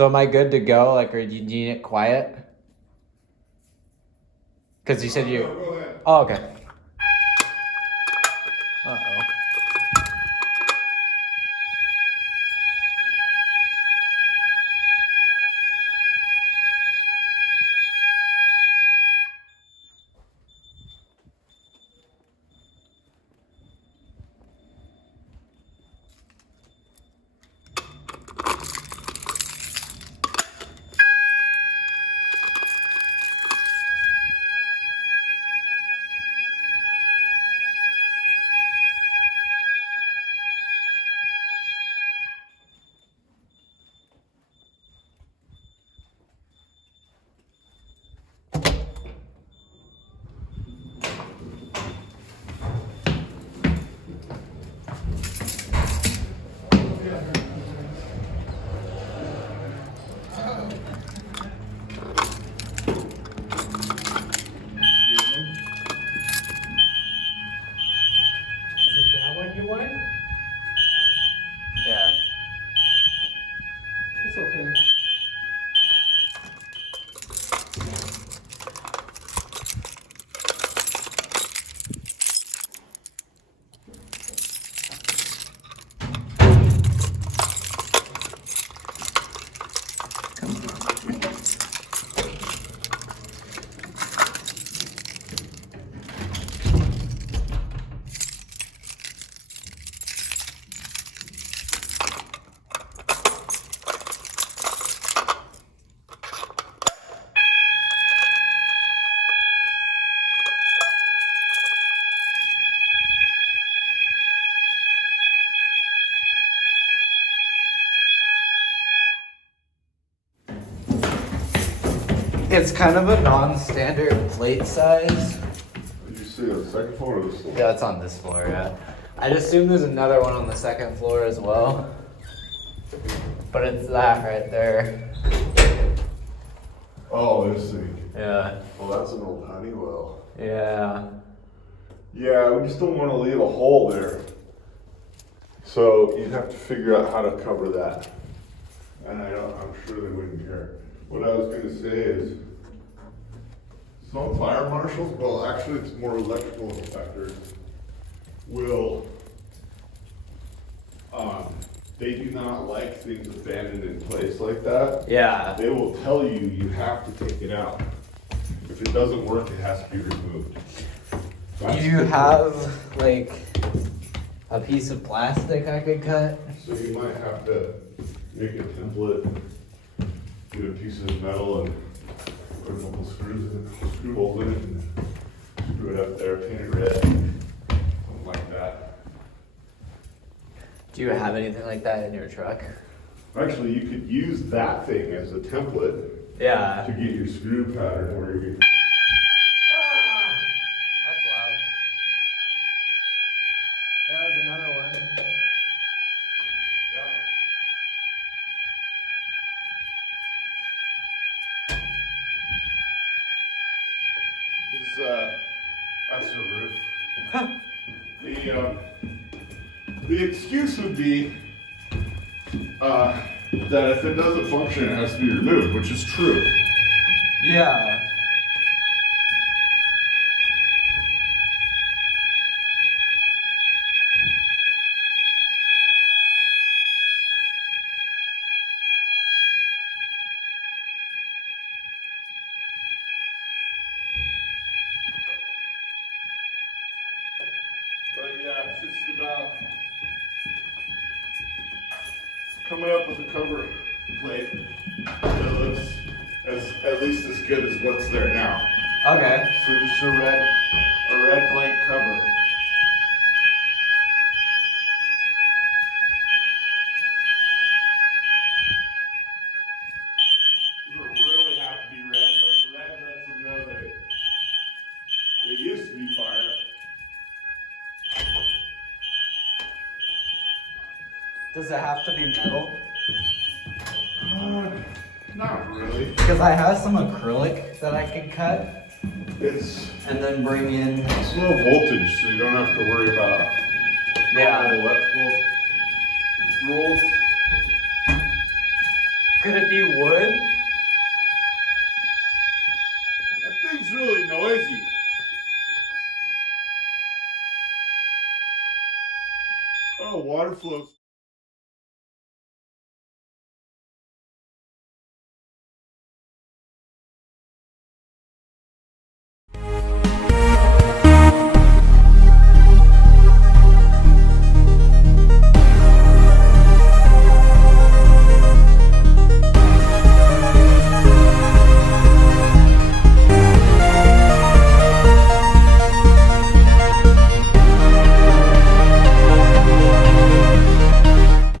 So am I good to go? Like, or do you need it quiet? Because you said you. No, go ahead. Oh, okay. Uh-oh. Yeah. It's okay. It's kind of a non-standard plate size. Did you see the second floor or this floor? Yeah, it's on this floor, yeah. I'd assume there's another one on the second floor as well. But it's that right there. Oh, this thing. Yeah. Well, that's an old Honeywell. Yeah. Yeah, we just don't want to leave a hole there. So you'd have to figure out how to cover that. And I'm sure they wouldn't care. What I was going to say is, some fire marshals, well, actually it's more electrical inspectors, will, they do not like things abandoned in place like that. Yeah. They will tell you, you have to take it out. If it doesn't work, it has to be removed. Do you have, like, a piece of plastic I could cut? So you might have to make a template, get a piece of metal and put a couple screws in, screw holes in it, and screw it up there, paint it red, something like that. Do you have anything like that in your truck? Actually, you could use that thing as a template Yeah. to get your screw pattern where you. That's loud. Yeah, there's another one. Yeah. This is, that's the roof. The excuse would be, that if it doesn't function, it has to be removed, which is true. Yeah. But yeah, it's just about coming up with a cover plate that looks at least as good as what's there now. Okay. So just a red blank cover. It doesn't really have to be red, but the red lets them know that it used to be fire. Does it have to be metal? Not really. Because I have some acrylic that I could cut It's and then bring in. low voltage, so you don't have to worry about Yeah. electrical rules. Could it be wood?